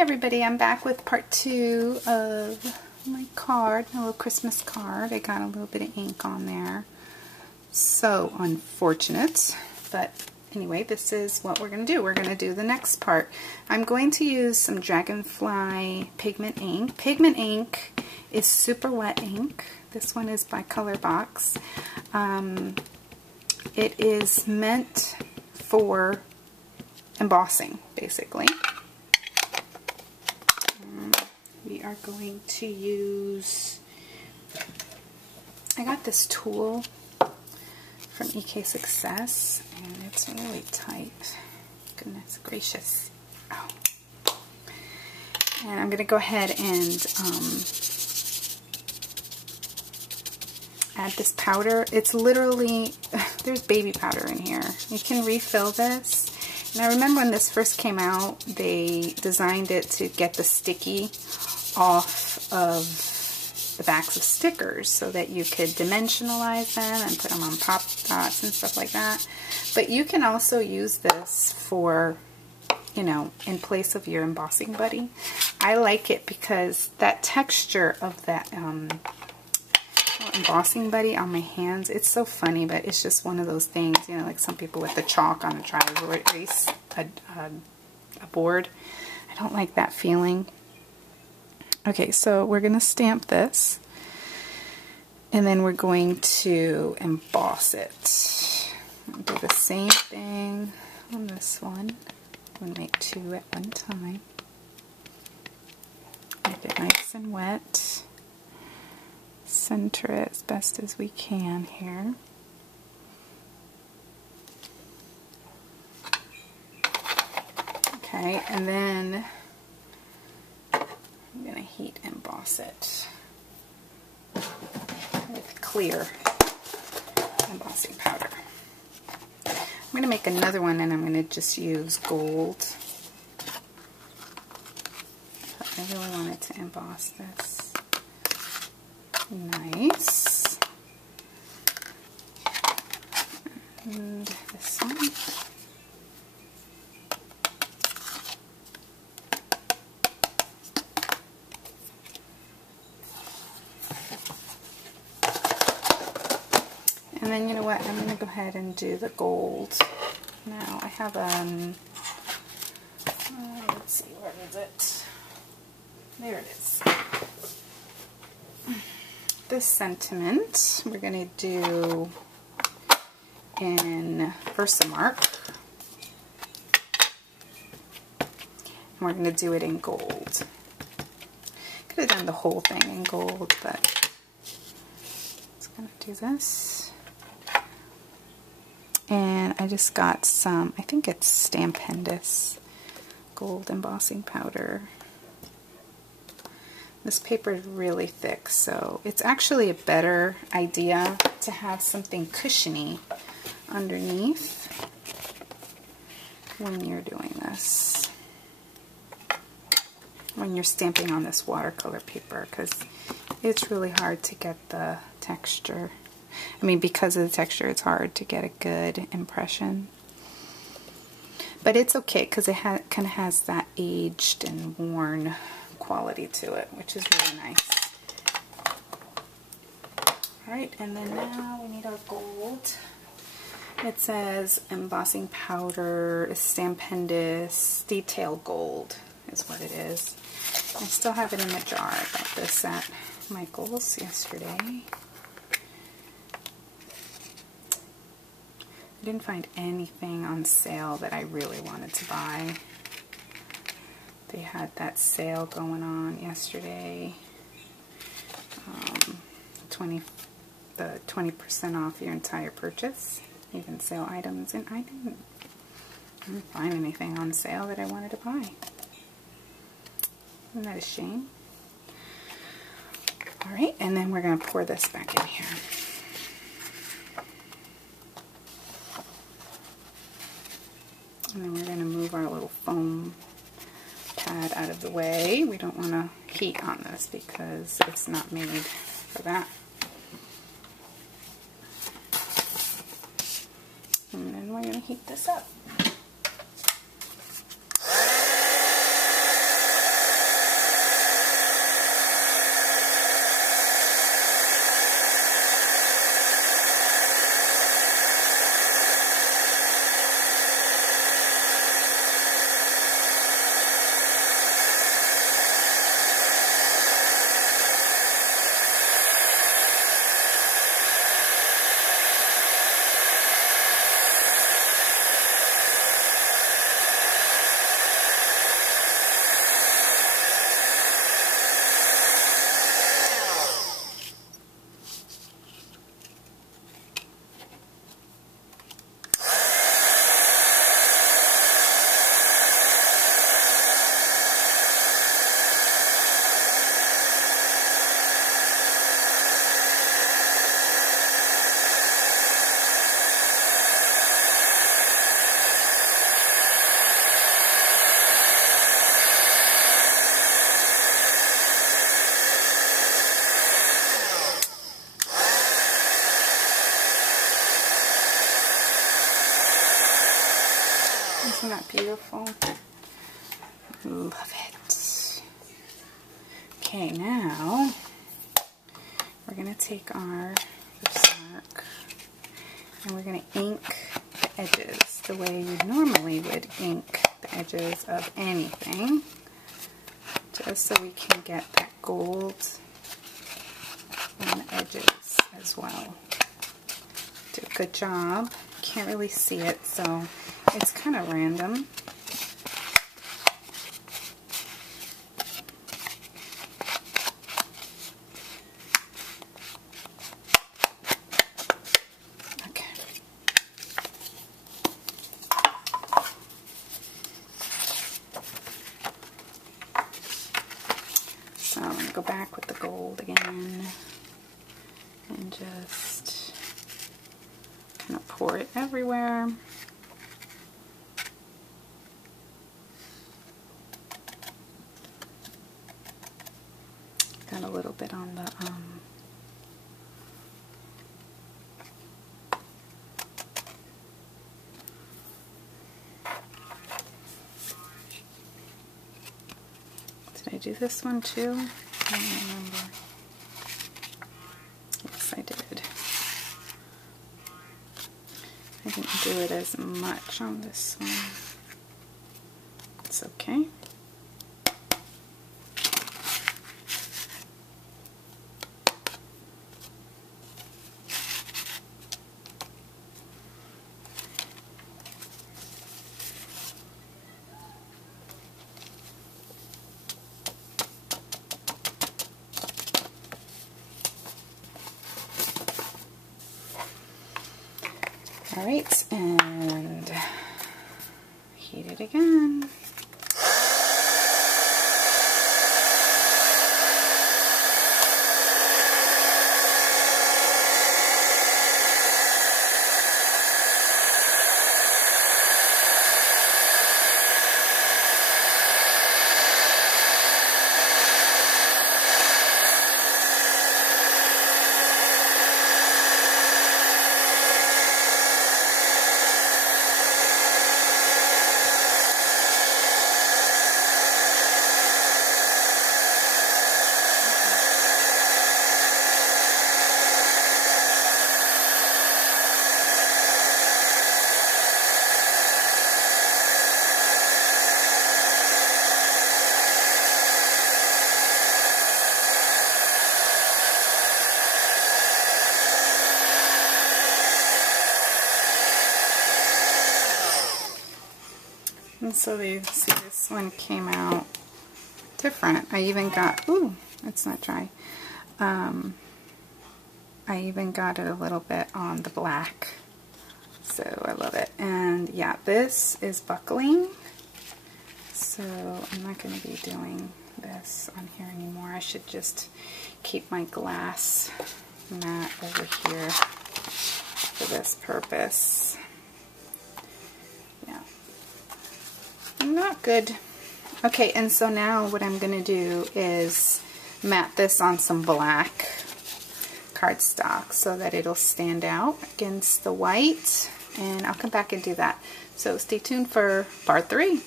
everybody, I'm back with part 2 of my card, my little Christmas card. I got a little bit of ink on there. So unfortunate, but anyway, this is what we're going to do. We're going to do the next part. I'm going to use some Dragonfly pigment ink. Pigment ink is super wet ink. This one is by Colorbox. It is meant for embossing, basically. We are going to use, I got this tool from EK Success, and it's really tight. Goodness gracious. Oh. And I'm going to go ahead and add this powder. It's literally, there's baby powder in here. You can refill this. And I remember when this first came out, they designed it to get the sticky off of the backs of stickers so that you could dimensionalize them and put them on pop dots and stuff like that. But you can also use this for, you know, in place of your embossing buddy. I like it because that texture of that embossing buddy on my hands, it's so funny, but it's just one of those things, you know, like some people with the chalk on a dry erase a board. I don't like that feeling. Okay, so we're going to stamp this, and then we're going to emboss it. I'll do the same thing on this one. I'm going to make 2 at one time. Make it nice and wet. Center it as best as we can here. Okay, and then I'm going to heat emboss it with clear embossing powder. I'm going to make another one, and I'm going to just use gold. But I really wanted to emboss this nice. And this one. And then, you know what, I'm going to go ahead and do the gold. Now, I have, let's see, where is it? There it is. This sentiment we're going to do in Versamark. And we're going to do it in gold. Could have done the whole thing in gold, but it's going to do this. And I just got some, I think it's Stampendous gold embossing powder. This paper is really thick, so it's actually a better idea to have something cushiony underneath when you're doing this. When you're stamping on this watercolor paper, because it's really hard to get the texture. I mean, because of the texture, it's hard to get a good impression. But it's okay, because it kind of has that aged and worn quality to it, which is really nice. Alright, and then now we need our gold. It says embossing powder, Stampendous detail gold is what it is. I still have it in the jar. I got this at Michael's yesterday. I didn't find anything on sale that I really wanted to buy. They had that sale going on yesterday. The 20% off your entire purchase, even sale items, and I didn't find anything on sale that I wanted to buy. Isn't that a shame? Alright, and then we're going to pour this back in here. And then we're going to move our little foam pad out of the way. We don't want to heat on this because it's not made for that. And then we're going to heat this up. Isn't that beautiful? Love it. Okay, now we're going to take our mark and we're going to ink the edges the way you normally would ink the edges of anything, just so we can get that gold on the edges as well. Do a good job. Can't really see it, so it's kind of random. Okay. So I'm going to go back with the gold again and just kind of pour it everywhere. Got a little bit on the did I do this one too? I don't remember. Yes, I did. I didn't do it as much on this one. It's okay. Alright, and heat it again. And so you see this one came out different. I even got, ooh, it's not dry. I even got it a little bit on the black. So I love it. And yeah, this is buckling. So I'm not going to be doing this on here anymore. I should just keep my glass mat over here for this purpose. Yeah. Not good. Okay, and so now what I'm going to do is mat this on some black cardstock so that it'll stand out against the white, and I'll come back and do that. So stay tuned for part 3.